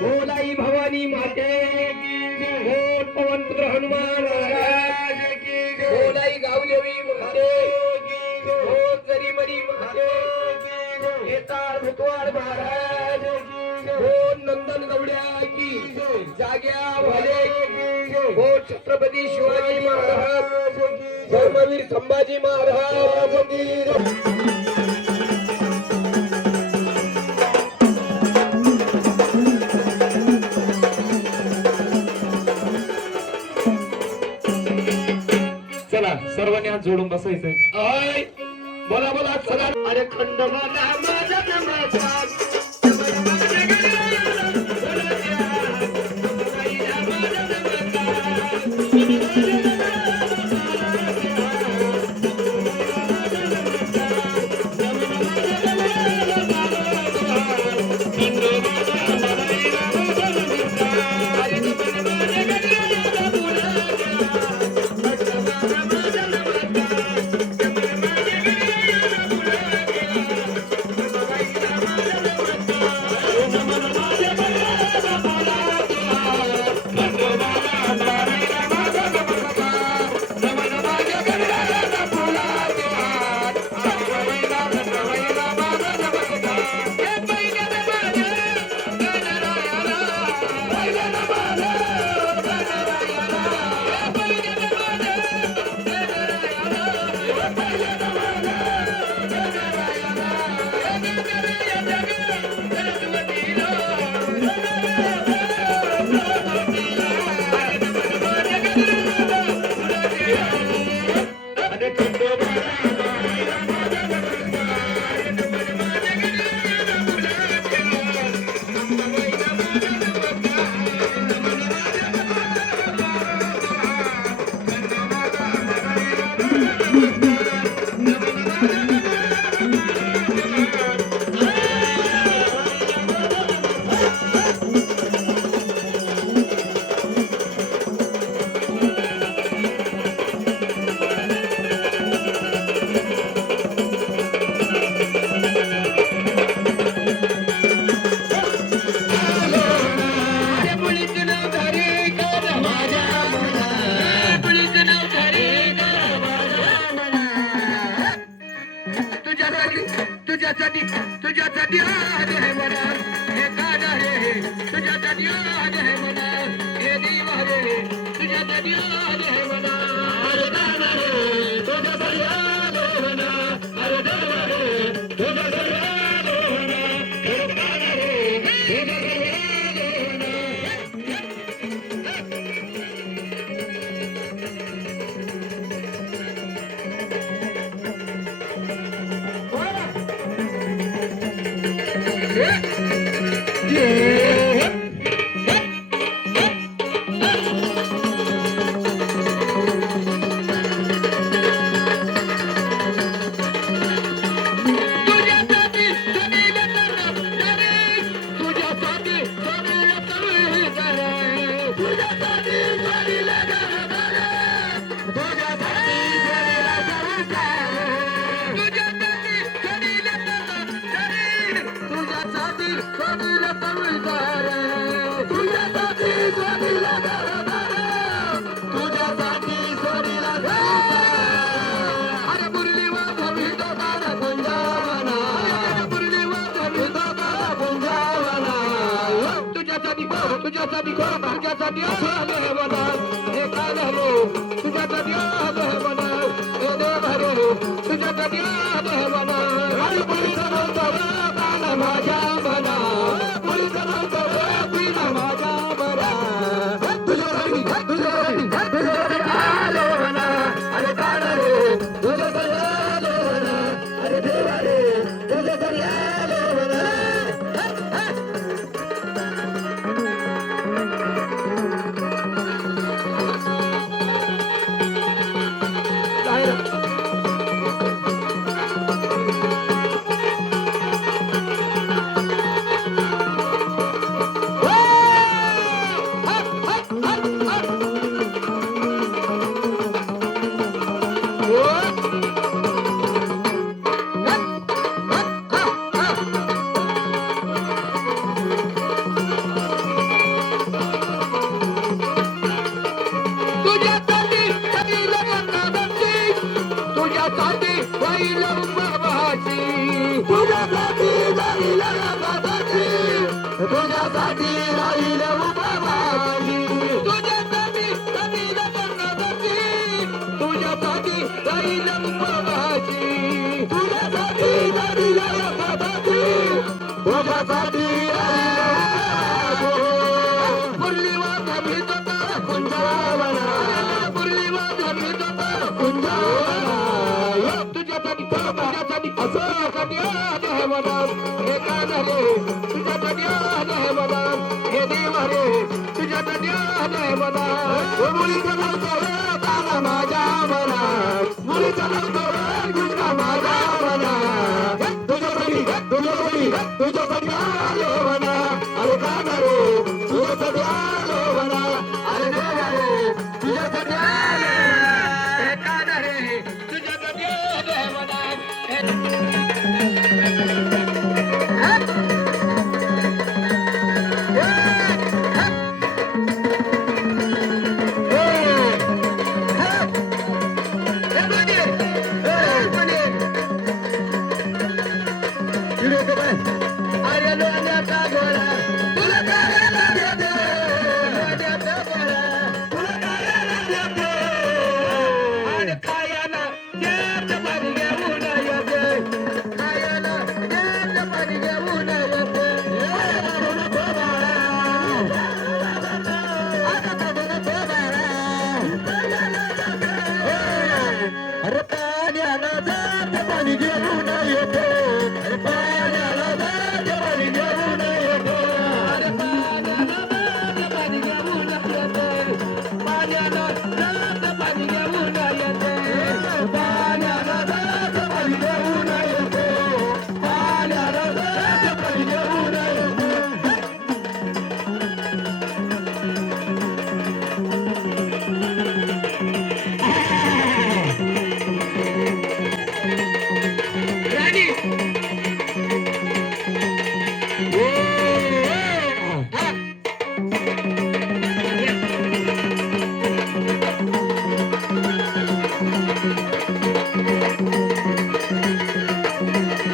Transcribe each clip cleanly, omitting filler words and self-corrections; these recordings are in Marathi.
भोलाई भवानी माते बोल पवन पुत्र हनुमान महाराज की भोलाई गावदेवी माते बोल जरीमरी माते येताळ भुतवाड महाराज बोल नंदन गवड्या की जाग्या वाले बोल छत्रपती शिवाजी महाराज धर्मवीर संभाजी महाराज की सर्वांनी हात जोडून बसायचंय. बोला बोला चला. अरे खंडोबाला माझा नमस्कार. तुझ्यासाठी आज है मना हे गाणं रे तुझ्यासाठी आज है मना हे देव रे तुझ्यासाठी आज है मना अरे गाणं रे तुझ्यासाठी आज है मना अरे देव रे तुझ्यासाठी आज है मना हे गाणं रे तुझ्यासाठी आज तुझ्यासाठी तुझ्यासाठी आलो हे मना हे काय झालो तुझ्यासाठी आलो हे मना हे देव रे तुझ्यासाठी आलो हे मना अरे पुरीचा नव्हता बाला माझ्या मना पुरीचा नव्हता पिना माझ्या मना तुझ्यासाठी आलो मना अरे काय रे तुझ्यासाठी आलो मना अरे देव रे तुझ्यासाठी आलो मना जाईल बाबाची तुझ्यासाठी जाईल बाबाची तुझ्यासाठी राहील बाबाची तुझ्यासाठी राहील बाबाची तुझ्यासाठी राहील बाबाची तुझ्यासाठी राहील बाबाची तुझ्यासाठी मुरली माझा मित्र कुंजावना मुरली माझा मित्र कुंजावना तुझ्यासाठी असं कधी आहे म्हणा हे का झाले तुझ्यासाठी आहे म्हणा हे देव रे तुझ्यासाठी आहे म्हणा मुलीचा नव्हतो काला माझ्या मना मुलीचा नव्हतो तुझ्या माझ्या मना तुझ्यासाठी आलो म्हणा अरे का रे तुझ्यासाठी आलो म्हणा अरे देवा रे तुझ्यासाठी आलो हे का रे तुझ्यासाठी आलो म्हणा अरे पाण्याला जात पाणी घेऊन येतो अरे पाण्याला जात पाणी घेऊन येतो अरे पाण्याला जात पाणी घेऊन येतो पाण्याला जात पाणी घेऊन येतो पाण्याला जात पाणी घेऊन येतो पाण्याला जात पाणी घेऊन येतो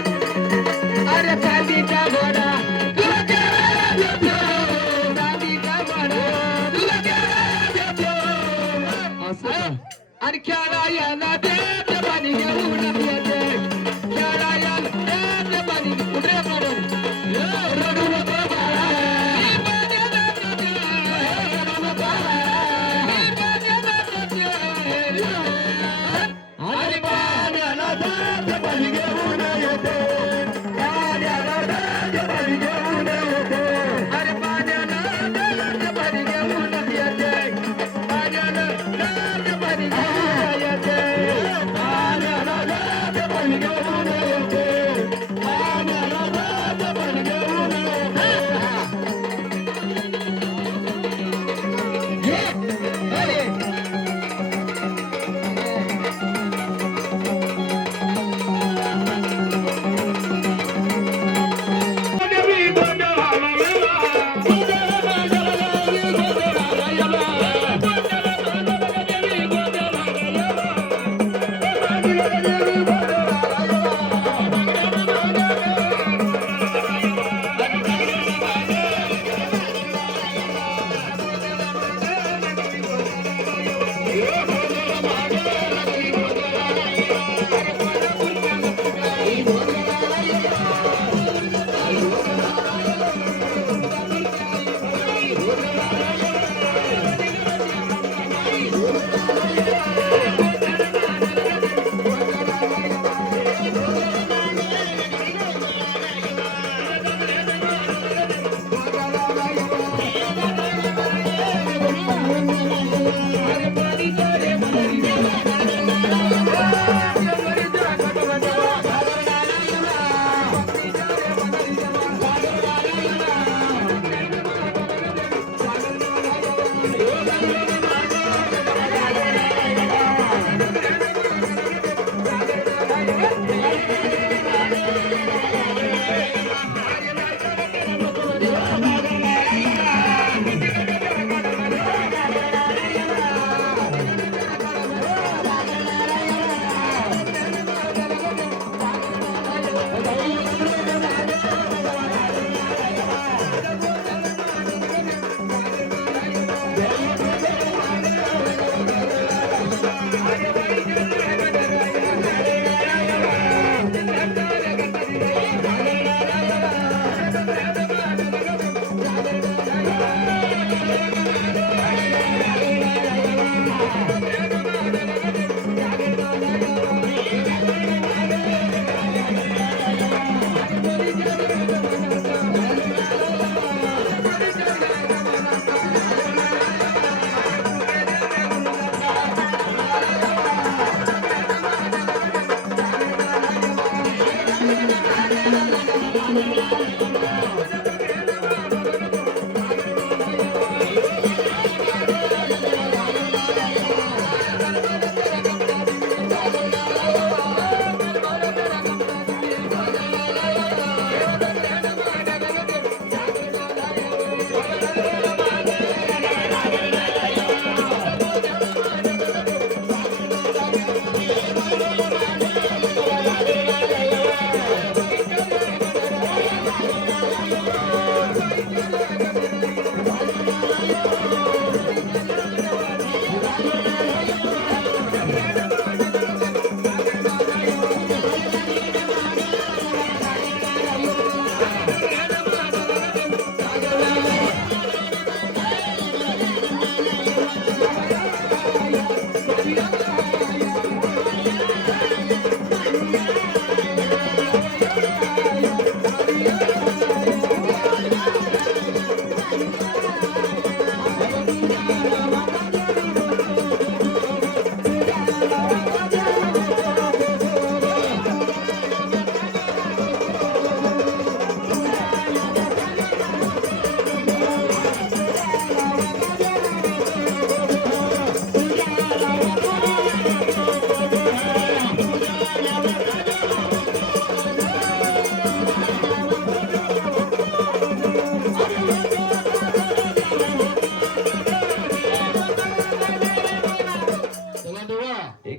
अरे चांदीचा घोडा तुला केला देतो चांदीचा घोडा तुला केला देतो असं आणि खेळायला देत पाणी घेऊन येते खेळायला देत पाणी कुठे पडून रडू नको बाळा अरे पाण्याला देत पाणी घेऊन येते पाण्याला देत पाणी घेऊन येते अरे पाण्याला देत पाणी घेऊन येते पाण्याला देत पाणी घेऊन येते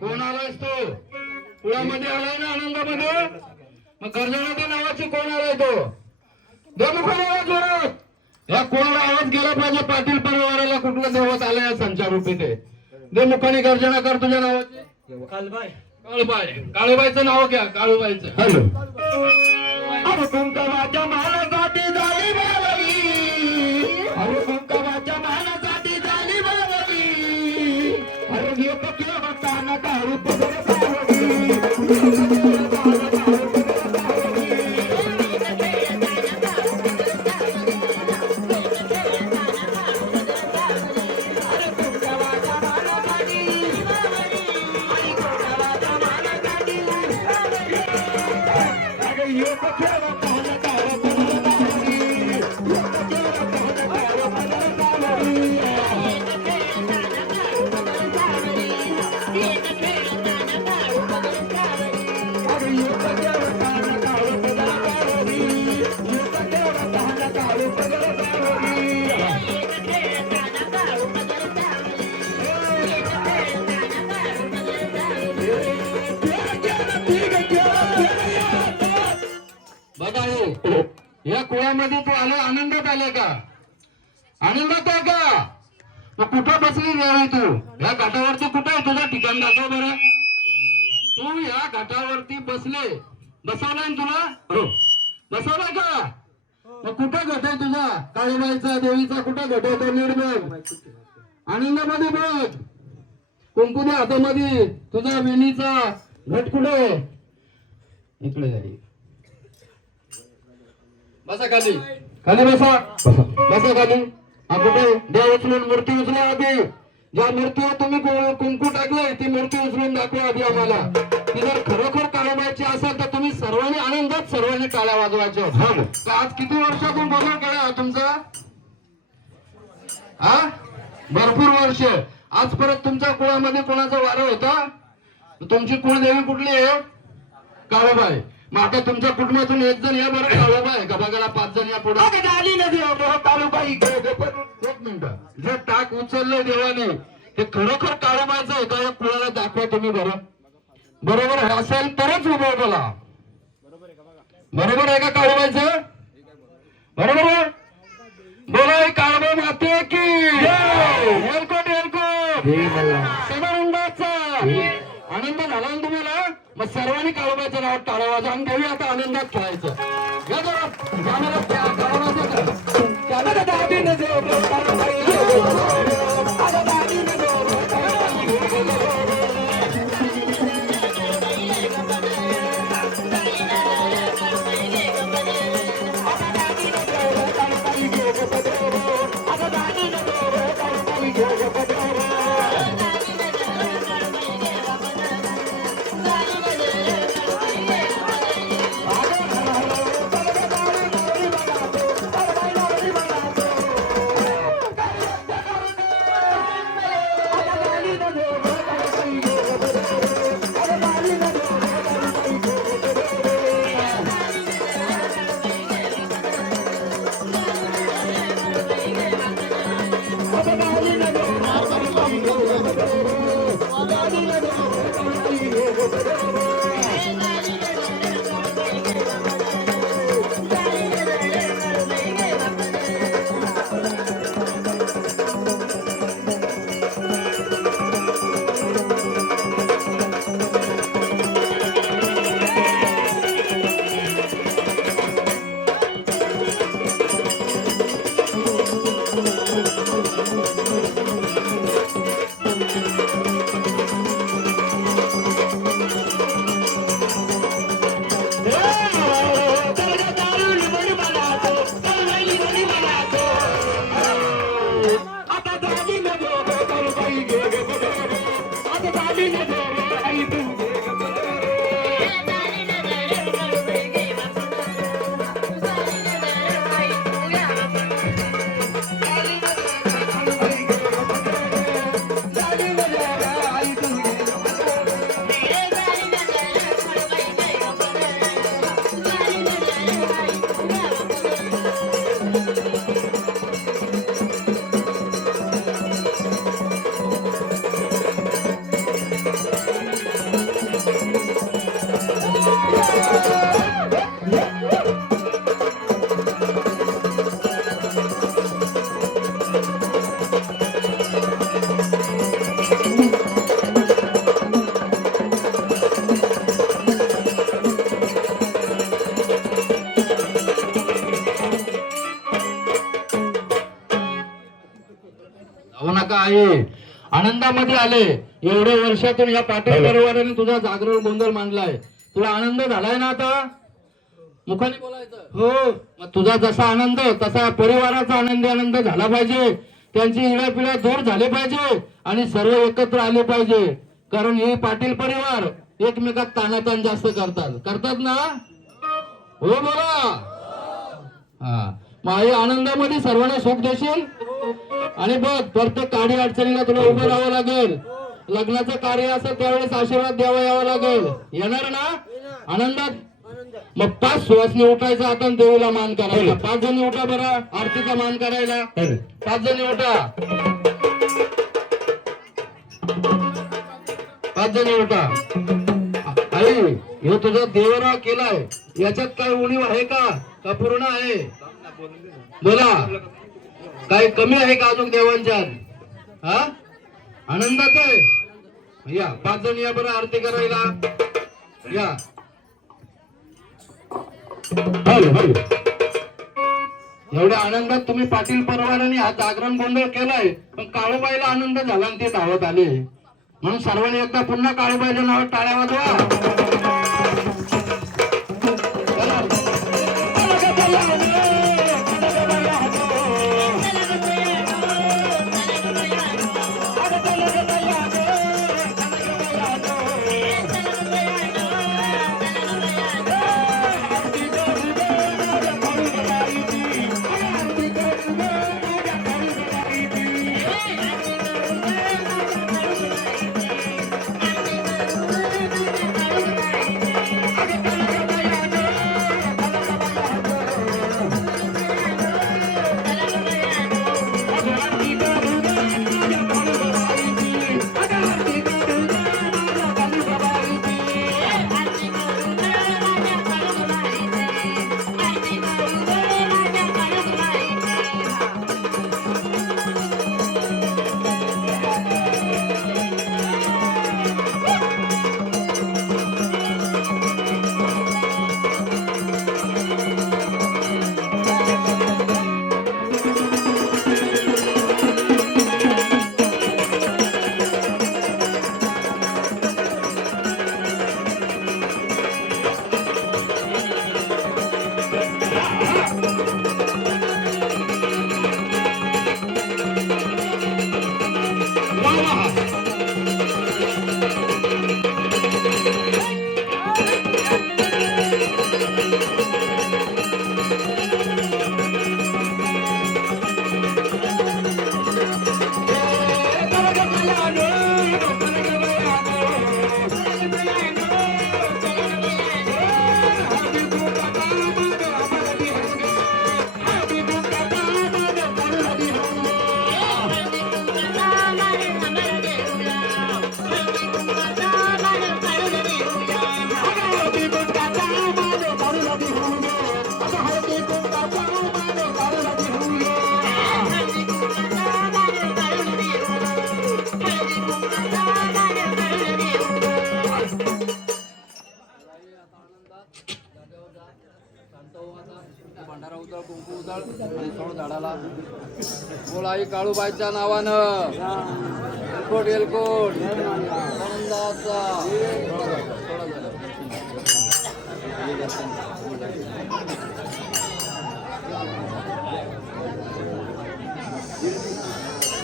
कोण आलायस तू? कुळामध्ये आलाय ना आनंदामध्ये? मग गर्जनाच्या नावाची कोण आलाय तो? देवमुखाने आवाज जोरात. या कोणाला आवाज गेला पाहिजे? पाटील परिवाराला कुठलं देवत आलंय या संचारूपी ते? देवमुखाने गर्जना कर तुझ्या नावाची. कालबाई काळूबाई. काळूबाईचं नाव घ्या. काळूबाईचं. हॅलो. अरे कुंकवाच्या मालासाठी झाली बावली, अरे कुंकवाच्या मालासाठी झाली बावली, अरे एक केवताना काळू पदर सावली, बघा हो, या कुळामध्ये तू आला, आनंदात आला का? आनंदात आहे का? मग कुठं बसली यावेळी तू? या घाटावरती कुठं आहे तुझं ठिकाण? दाखव बरं. तू या घाटावरती बसवलाय ना तुला? हो. बसवलाय का? मग कुठं घट आहे तुझा? काळीबाईचा, देवीचा कुठं घट आहे? तो नीट बघ. आनंदामध्ये बघ. कुंकू दे हातामध्ये. तुझा वेणीचा घट कुठे? इकडे झाली. बसा खाली. खाली बसा. बसा खाली. हा कुठे? देव उचलून मूर्ती उचला आधी. ज्या मूर्तीवर तुम्ही कुंकू टाकले ती मूर्ती उचलून दाखवा आधी आम्हाला. ती जर खरोखर काळोबायची असेल तर तुम्ही सर्वांनी आनंदात सर्वांनी टाळ्या वाजवायच्या. तर आज किती वर्षातून बदल केला तुमचा? हा, भरपूर वर्ष. आज परत तुमच्या कुळामध्ये कोणाचा वारं होता? तुमची कुळदेवी कुठली आहे? काळोबाई. मग आता तुमच्या कुटुंबातून एक जण या बरं काळोबाई का? बघायला 5 जण या पुढे. आली ना देव काळूबाई. एक मिनिट. जे टाक उचललंय देवाने ते खरोखर काळोबाईचं आहे का? या कुळाला दाखवा तुम्ही बरं. बरोबर असेल तरच उभं बोला. बरोबर आहे का काळोबाईचं? बरोबर आहे. बोला काळोबाई माते की जय मल्हार. समारंभाचा आनंद झाला ना तुम्हाला. मग सर्वांनी काळोबाच्या नावात टाळा वाजवा आणि देवी आता आनंदात खेळायचं. या जरा आम्हाला टाळा वाजवायचा. त्याला दाबीनं देव काळोबाई आता दाबीनं देव जाऊ नका आहे. आनंदामध्ये आले. एवढ्या वर्षातून या पाटील परिवाराने तुझा जागरण गोंधळ मांडलाय. तुला आनंद झालाय ना आता. मुखाने बोलायचं. हो. मग तुझा जसा आनंद तसा परिवाराचा आनंद झाला पाहिजे. त्यांची इडापिडा दूर झाले पाहिजे आणि सर्व एकत्र आले पाहिजे. कारण हे पाटील परिवार एकमेकात ताणाताण जास्त करतात ना. हो बोला. हा मग आई आनंदामध्ये सर्वांना सुख देशील. आणि बघ प्रत्येक काडी अडचणीला तुला उभं राहावं लागेल. लग्नाचं कार्य असेल त्यावेळेस आशीर्वाद द्यावा यावं लागेल. येणार ना आनंदात. मग 5 सुवासनी उठायचं आता देवीला मान करायला. 5 जणी उठा बरं आरतीचा मान करायला. 5 जणी उठा. 5 जणी उठा. आई हे तुझा देवराव केलाय याच्यात काय उणीव आहे का पूर्ण आहे. बोला काय कमी आहे का अजून देवांच्या. हा आनंदाच आहे. या 5 जण या बरं आरती करायला या. एवढ्या आनंदात तुम्ही पाटील परिवाराने हा जागरण गोंधळ केलाय. पण काळूबाईला आनंद झाला आणि ते धावत आले. म्हणून सर्वांनी एकदा पुन्हा काळूबाईच्या नावात टाळ्या वाजवा. भांडारा उचल, कुंकू उचल आणि सोड झाडाला. बोल आई काळूबाईच्या नावानं एलकोट एलकोट आनंदाचा.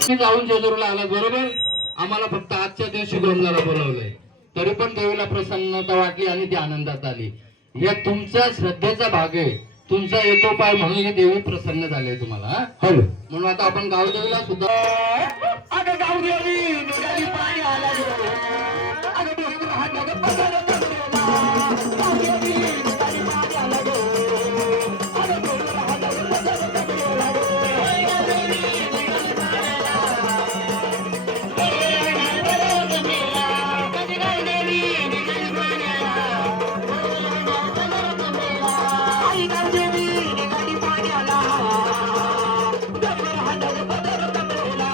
तुम्ही जाऊन जेजुरीला आलात बरोबर. आम्हाला फक्त आजच्या दिवशी गोंधळाला बोलवलंय, तरी पण देवीला प्रसन्नता वाटली आणि ती आनंदात आली. या तुमच्या श्रद्धेचा भाग आहे, तुमचा एकोपाय म्हणून ही देवी प्रसन्न झाली तुम्हाला. हो, म्हणून आता आपण गावदेवीला सुद्धा अगं गावदेवी निघाली पाणी आला गं. अगं डोंगर हात अगं पदर कमरेला. गावदेवी निघाली पाणी आला गं. अगं डोंगर हात अगं पदर कमरेला गं. गावदेवी निघाली पाण्याला. कधी गावदेवी निघाली पाण्याला. आई गावदेवी निघाली पाण्याला. डोंगर हात अगं पदर कमरेला.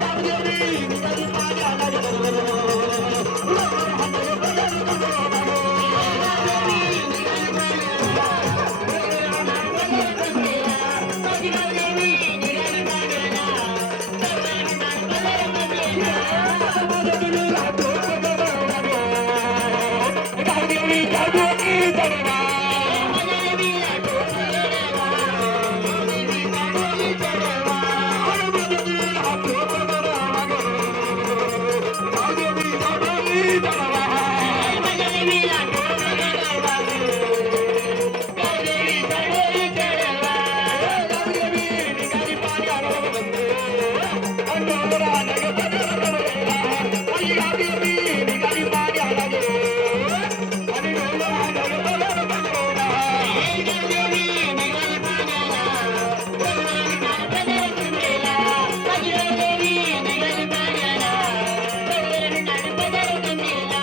गावदेवी निघाली पाण्याला गं. डोंगर हात अगं पदर कमरेला. गावदेवी निघाली पाण्याला. कधी गावदेवी निघाली पाण्याला. गावदेवीला डोक गरवला गं. गावदेवी जागोनी जळवा. गावदेवीला डोक गरवला. गावदेवी जागोनी जळवा. गावदेवीला डोक गरवला गं. गावदेवी जागोनी जळवा. गावदेवीला डोक गरवला गं. गावदेवी जागोनी जळवा. गावदेवी निघाली पाण्याला गं. डोंगरा नग पदर कमरेला. आई गावदेवी निघाली पाण्याला गं. आणि डोंगरा नग पदर कमरेला. आई गावदेवी निघाली पाण्याला. डोंगरा नग पदर कमरेला. आई गावदेवी निघाली पाण्याला. डोंगरा नग पदर कमरेला.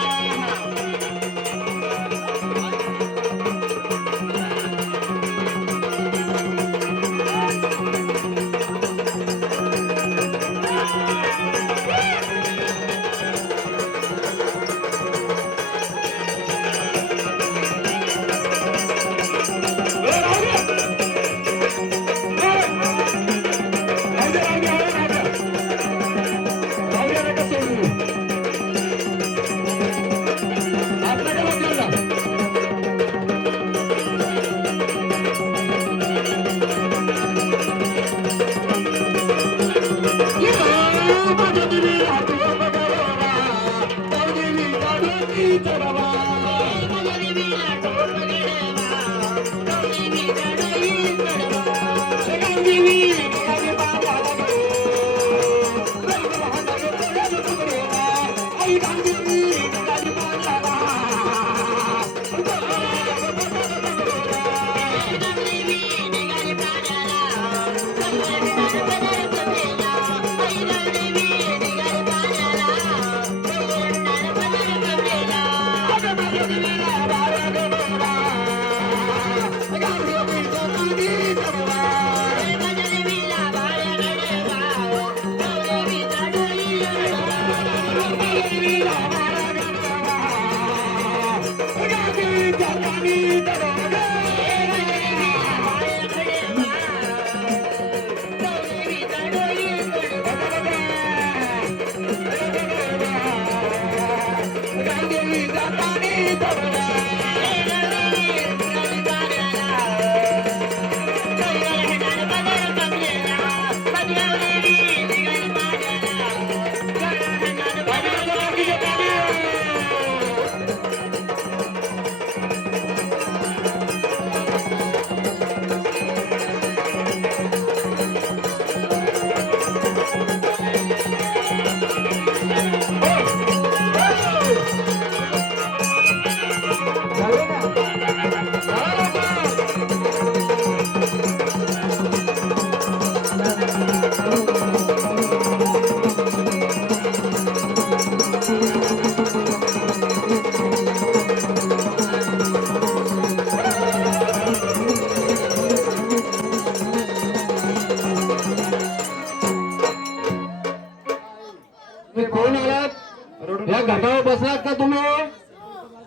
बसलात का तुम्ही?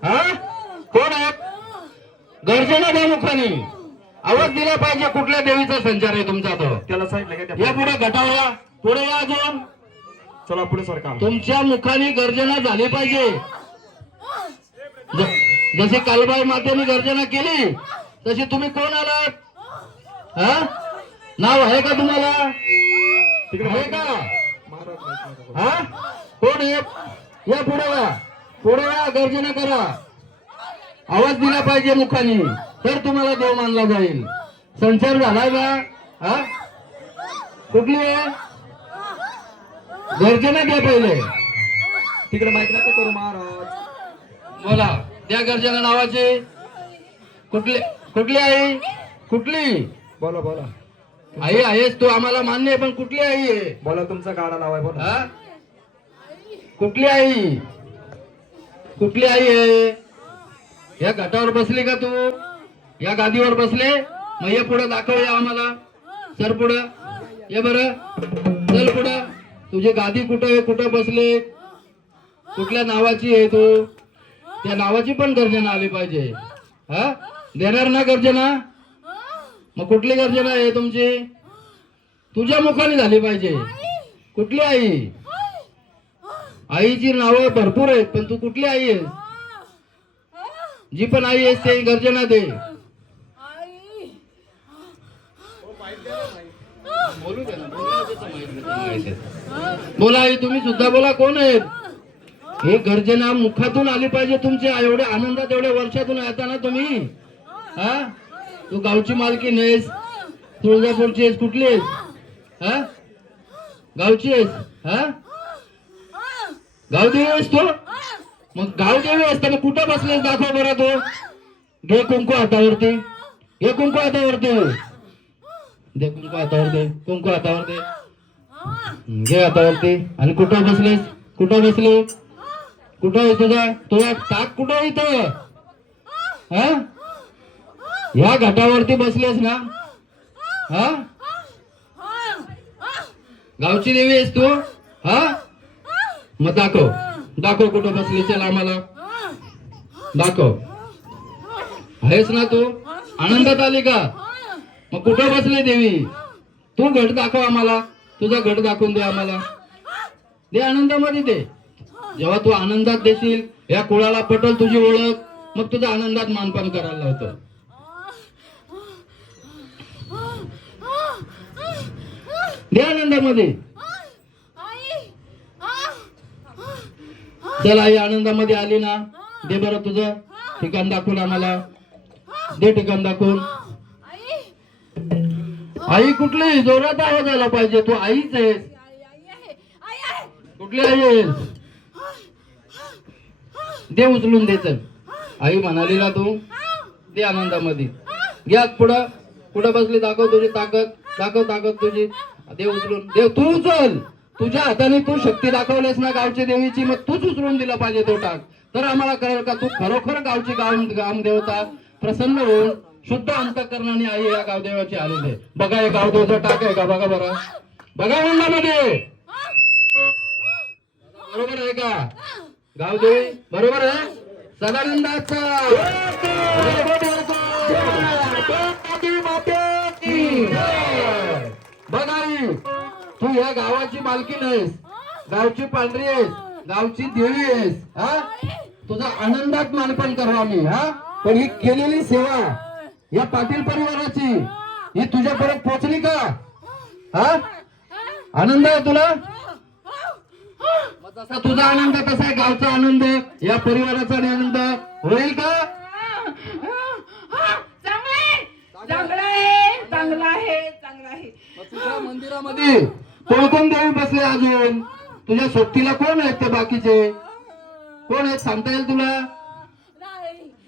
हा कोण आहे? गर्जना द्या मुखाने, आवाज दिला पाहिजे. कुठल्या देवीचा संचार आहे तुमचा तो? त्याला सांगितलं का या पुढे गटावर या, पुढे या अजून. चला पुढे सरका. तुमच्या मुखाने गर्जना झाली पाहिजे. जसे कालबाई मातेने गर्जना केली तशी तुम्ही कोण आलात? हा नाव आहे का तुम्हाला? आहे का? हा कोण आहे? या पुढे या, पुढे या, गर्जना करा, आवाज दिला पाहिजे मुखाने, तर तुम्हाला देव मानला जाईल. संचार झालाय का? हा कुठली आहे? गर्जना द्या पहिले. तिकडे माहिती नका करू महाराज. बोला, त्या गर्जना नावाची कुठली कुठली आई? कुठली बोला बोला आई आहेस तू, आम्हाला मान्य आहे, पण कुठली आई आहे? बोला, तुमचं गाडा नाव आहे बोला. हा कुठली आई? कुठली आई आहे? या घाटावर बसली का तू? या गादीवर बसले? मग ये पुढे दाखव, या आम्हाला. सर पुढं ये बरं, चल पुढं. तुझी गादी कुठं आहे? कुठं बसले? कुठल्या नावाची आहे तू? त्या नावाची पण गर्जना आली पाहिजे. हा देणार ना गर्जना? मग कुठली गर्जना आहे तुमची? तुझ्या मुखाने झाली पाहिजे. कुठली आई? आईची नावं भरपूर आहेत, पण तू कुठली आई आहेस? जी पण आई आहेस ते गर्जना दे. बोलू दे ना, बोला आई, तुम्ही सुद्धा बोला, कोण आहेत? हे गर्जना मुखातून आली पाहिजे तुमच्या. एवढ्या आनंदात एवढ्या वर्षातून येता ना तुम्ही. हा तू गावची मालकी नाहीस, तुळजापूरची आहेस, कुठली आहेस? हा गावची आहेस? हा गावदेवी आहेस तू? मग गावदेवी असताना कुठं बसलेस? दाखव बरं तू. घे कुंकू हातावरती, घे कुंकू हातावरती, दे कुंकू हातावर, दे कुंकू हातावर, दे घे हातावरती. आणि कुठं बसलेस? कुठं बसले? कुठं आहे तुझा टाक? कुठं आहे इथं? हा या घाटावरती बसलेस ना? हा गावची देवी आहेस तू? हा मग दाखव, दाखव कुठं बसली. चल आम्हाला दाखव. आहेस ना तू? आनंदात आली का? मग कुठं बसले देवी? तू घट दाखव आम्हाला, तुझा घट दाखवून दे आम्हाला. दे आनंदामध्ये दे. जेव्हा तू आनंदात देशील, या कुळाला पटल तुझी ओळख, मग तुझा आनंदात मानपान करायला लावतो. दे आनंदामध्ये. चल आई, आनंदामध्ये आली ना? दे बरं तुझं ठिकाण दाखवून आम्हाला. दे ठिकाण दाखवून. आई कुठली? जोरात आवाज आला पाहिजे. तू आईच आहेस. कुठली आई आहेस? दे उचलून दे. चल आई म्हणाली ना तू, दे आनंदामध्ये. घ्या पुढं, कुठं बसली? दाखव तुझी ताकद, दाखव ताकद तुझी. दे उचलून, दे तू उचल. तुझ्या हाताने तू शक्ती दाखवलीस ना गावची देवीची, मग तूच उचलून दिला पाहिजे तो टाक. तर आम्हाला कळेल का तू खरोखर गावची गामदेवता प्रसन्न होऊन शुद्ध अंतःकरणाने आई या गावदेवाची आलेली. बघा हे गावदेवचा टाक आहे का? बघा बरं, बघा मंडळामध्ये. बरोबर आहे का? गावदेवी बरोबर आहे. सदानंदाचा बघ आई, तू या गावाची मालकीण आहेस, गावची पांढरी आहेस, गावची देवी आहेस. हा तुझा आनंदात मानपान करू आम्ही. हा पण ही केलेली सेवा या पाटील परिवाराची, ही तुझ्यापर्यंत पोहोचली का? हा आनंद आहे तुला? मग तसा तुझा आनंद कसा आहे? गावचा आनंद, या परिवाराचा आनंद होईल का? तुझ्या मंदिरामध्ये कोण कोण देवी बसले अजून? तुझ्या सोबतीला कोण आहेत ते बाकीचे? कोण आहेत सांगता येईल तुला?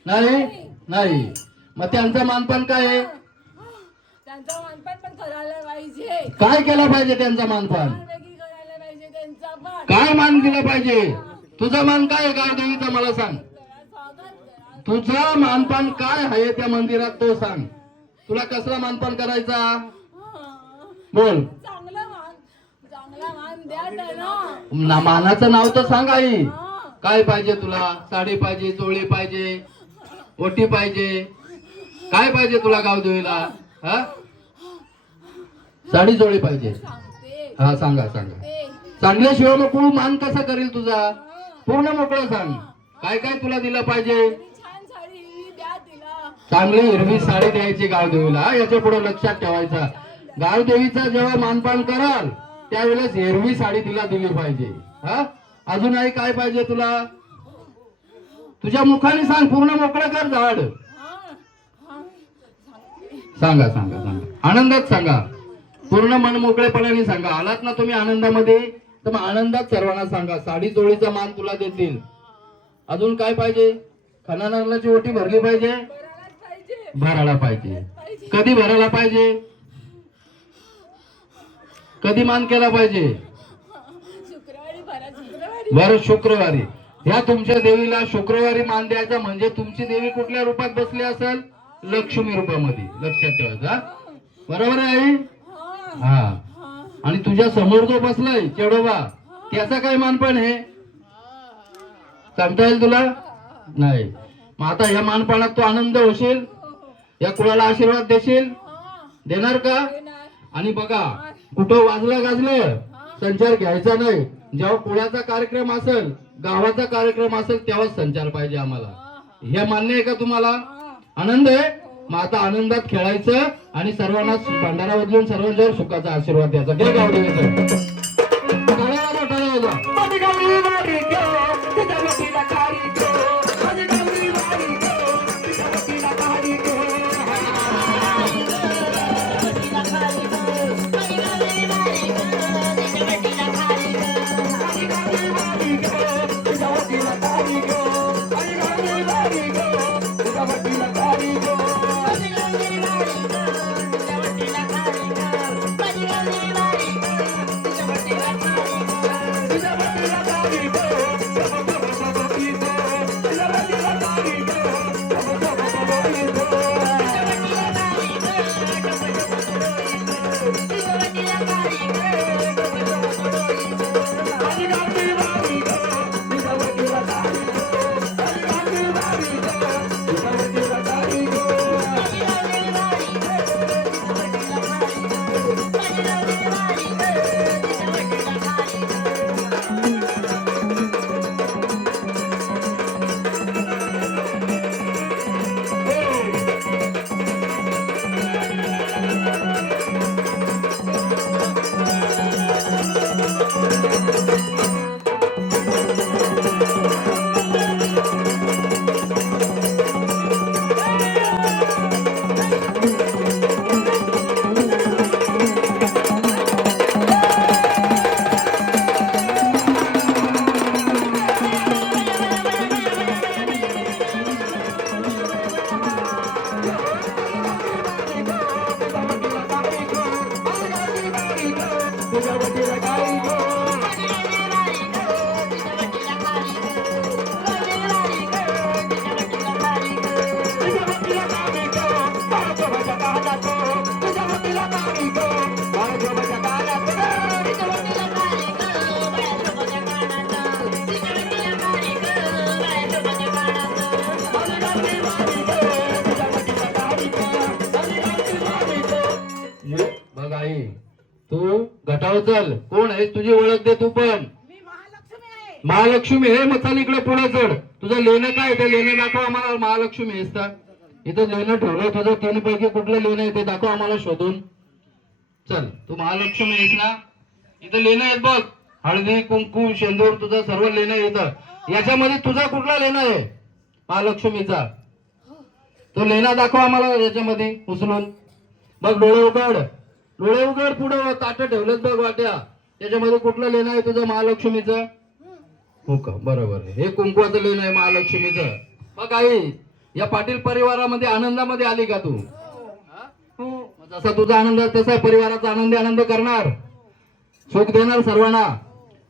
नाही नाही. मग त्यांचा मानपान काय आहे? त्यांचा मानपान पण करायला पाहिजे. काय केला पाहिजे त्यांचा मानपान? करायला पाहिजे त्यांचा पण. काय मान दिला पाहिजे? तुझा मान काय आहे गावदेवीचा मला सांग. तुझा मानपान काय आहे त्या मंदिरात तो सांग. तुला कसला मानपान करायचा? बोल. चांगला मान द्या त्यांना. मानाचं नाव तर सांग आई. काय पाहिजे तुला? साडी पाहिजे, चोळी पाहिजे, ओटी पाहिजे, काय पाहिजे तुला गावदेवीला? हा, साडी चोळी पाहिजे? सांगते हा, सांगा सांगा. ते सांगल्याशिवाय मग कोण मान कसा करेल तुझा? पूर्ण मोकळं सांग. काय काय तुला दिलं पाहिजे? छान साडी ही द्या तिला. चांगली हिरवी साडी द्यायची गावदेवीला. याच्या पुढे लक्षात ठेवायचं, गावदेवीचा जेव्हा मानपान कराल त्यावेळेस हिरवी साडी तिला दिली पाहिजे. हा, अजूनही काय पाहिजे तुला? तुझ्या मुखाने सांग, पूर्ण मोकळं कर झाड. हा हा सांगते. सांगा सांगा सांगा, आनंदात सांगा, पूर्ण मन मोकळेपणाने सांगा. आलात ना तुम्ही आनंदामध्ये, तर मग आनंदात सर्वांना सांगा. साडी चोळीचा मान तुला देतील. अजून काय पाहिजे? खना नारळाची ओटी भरली पाहिजे, भरायलाच पाहिजे. भरायला पाहिजे. पाहिजे. कधी भरायला पाहिजे? कधी मान केला पाहिजे? शुक्रवारी भरा, शुक्रवारी. बरं, शुक्रवारी. ह्या तुमच्या देवीला शुक्रवारी मान द्यायचा. म्हणजे तुमची देवी कुठल्या रूपात बसली असेल? लक्ष्मी रूपामध्ये. लक्षात ठेवायचं. हा? बरोबर आहे आई? हा हा. हा आणि तुझ्या समोर जो बसलाय चेडोबा, त्याचा काय मानपण आहे सांगता येईल तुला? नाही. मग आता ह्या मानपानात तू आनंद होशील, या कुळाला आशीर्वाद देशील, देणार का? देणार. आणि बघा, कुठं वाजलं गाजलं संचार घ्यायचा नाही. जेव्हा कुळाचा कार्यक्रम असेल, गावाचा कार्यक्रम असेल, तेव्हाच संचार पाहिजे आम्हाला. हे मान्य आहे का तुम्हाला? आनंद आहे? मग आता आनंदात खेळायचं आणि सर्वांना भंडारा बदलून सर्वांच्यावर सुखाचा आशीर्वाद द्यायचा. घे गावदेवीचं. टाळ्या वाजवा, टाळ्या वाजवा. माझी गावडी वारी गो, तिच्या वतीला कारी गो. माझी गावडी वारी गो, तिच्या वतीला कारी गो. माझी गावडी वारी गो, तिच्या वतीला कारी गो. माझी गावडी वारी गो, तिच्या वतीला कारी गो. तिच्या वतीला कारी गो, तिच्या वतीला कारी गो. माझी गावडी वारी गो, तिच्या वतीला कारी गो. माझी गावडी वारी गो, तिच्या वतीला कारी गो. बघ आई, तू घटाव चल. कोण आहे तुझी ओळख दे. तू पण महालक्ष्मी आहे. मग चल इकडे पुढे चढ. तुझं लेणं काय ते लेणं दाखव आम्हाला. महालक्ष्मी आहेस का? इथं लेणं ठेवलं तुझं. 3 पैकी कुठलं लेणं आहे ते दाखव आम्हाला शोधून. चल, तू महालक्ष्मी आहेस ना? इथं लेणं आहेत बघ. हळदी कुंकू शेंदूर तुझं सर्व लेणं येतं. याच्यामध्ये तुझा कुठला लेणं आहे महालक्ष्मीचा? तो लेणा दाखव आम्हाला याच्यामध्ये उचलून. बघ, डोळे उघड, डोळे उघड. पुढं ताट ठेवलेत बघ वाट्या. त्याच्यामध्ये कुठलं लेणं आहे तुझं महालक्ष्मीचं? हो का? बरोबर आहे. हे कुंकवाचं लेणं आहे महालक्ष्मीचं. बघ आई, या पाटील परिवारामध्ये आनंदामध्ये आली का तू? जसा तुझा आनंद तसा परिवाराचा आनंदी आनंद करणार, सुख देणार सर्वांना,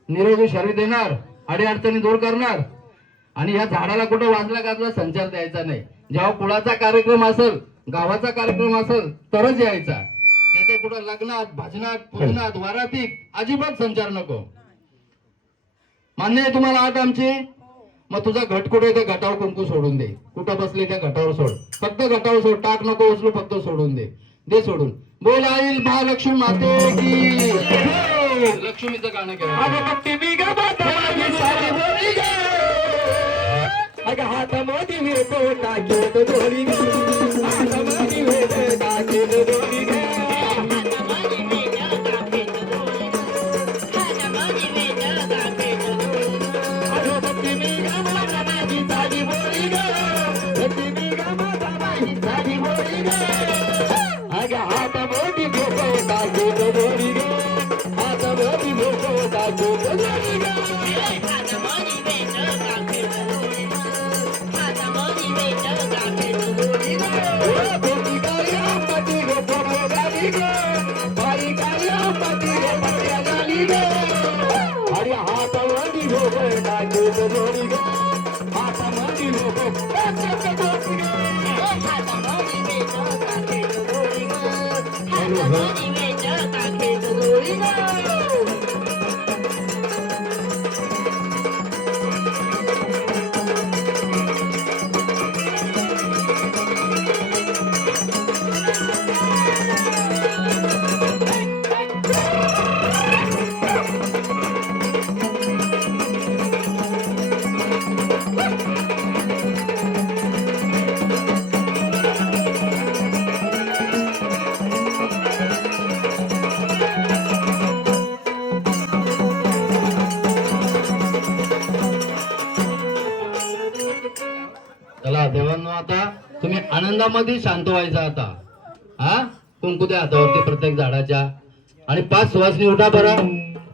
निरोगी शरीर देणार, अडीअडचणी दूर करणार. आणि या झाडाला कुठं वाजला गाजला संचार द्यायचा नाही. जेव्हा कुळाचा कार्यक्रम असेल, गावाचा कार्यक्रम असेल तरच यायचा. त्याच्या कुठं लग्नात, भजनात, पूजनात, वरातीत अजिबात संचार नको. मान्य आहे तुम्हाला आठ आमची? मग तुझा घट कुठे आहे, त्या घटावर कुंकू सोडून दे. कुठं बसले त्या घटावर सोड, फक्त घटावर सोड, टाक नको उचलू, फक्त सोडून दे सोडून. बोल आई महालक्ष्मी माते की जय. लक्ष्मीचं गाणं केलं. अगं कट्टी मी ग माता माझी साडी बोली ग. अगं हातामध्ये वेळ टाकेल दोरी ग. हातामध्ये वेळ टाकेल दोरी ग. अगं कट्टी मी ग माता माझी साडी बोली ग. कट्टी मी ग माता माझी साडी बोली ग. अगं हातामध्ये वेळ टाकेल दोरी ग. हातामध्ये वेळ टाकेल दोरी ग. चला देवांनो, आता तुम्ही आनंदामध्ये शांत व्हायचा. आता हा कुंकू द्या हातावरती प्रत्येक झाडाच्या, आणि 5 सुवासिनी उठा बरं.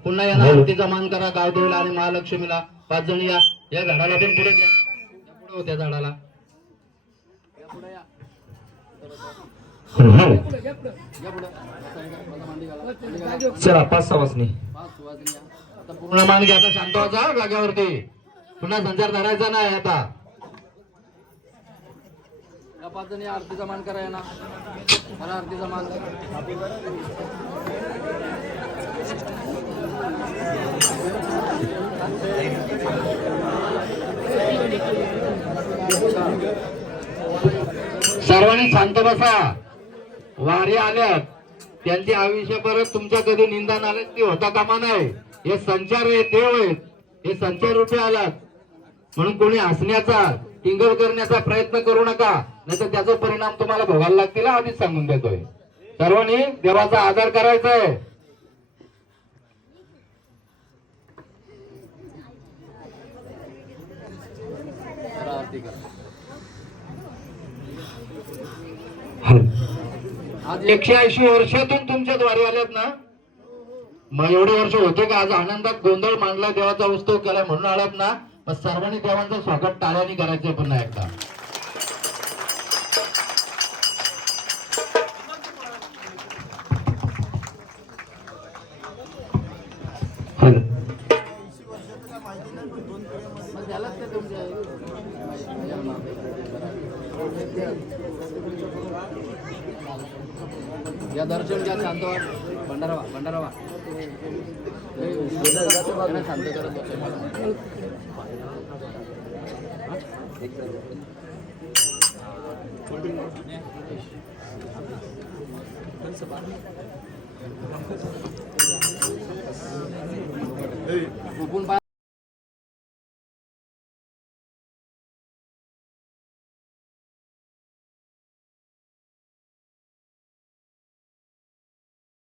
पुन्हा यांना आरतीचा मान करा गावदेवीला आणि महालक्ष्मीला. 5 जण या झाडाला पण पुढे घ्या. पुढे होत्या झाडाला. चला 5 सवासनी. पूर्ण मान घ्या. आता शांत व्हायचा जाग्यावरती. पुन्हा संचार धरायचा नाही. आता 5 जणी आरतीचा मान करा यांना. मला आरतीचा मान सर्वांनी शांत बसा. वारी आल्यात त्यांची आयुष्य परत तुमच्या कधी निंदा नाराज होता कामा नाही. हे संचार आहे, देव आहेत. हे संचार रूपे आलात म्हणून कोणी हसण्याचा टिंगल करण्याचा प्रयत्न करू नका, नाहीतर त्याचा परिणाम तुम्हाला भोगायला लागतील. आधीच सांगून देतोय. सर्वांनी देवाचा आदर करायचा आहे. आज 180 वर्षातून तुमच्या द्वारे आल्यात ना. मग एवढे वर्ष होते का आज आनंदात गोंधळ मांडला, देवाचा उत्सव केलाय म्हणून आलात ना. मग सर्वांनी देवांचं स्वागत टाळ्यांनी करायचं पुन्हा एकदा. या दर्शन घ्या. शांत व्हा. भंडारावा शांत करत बसतो.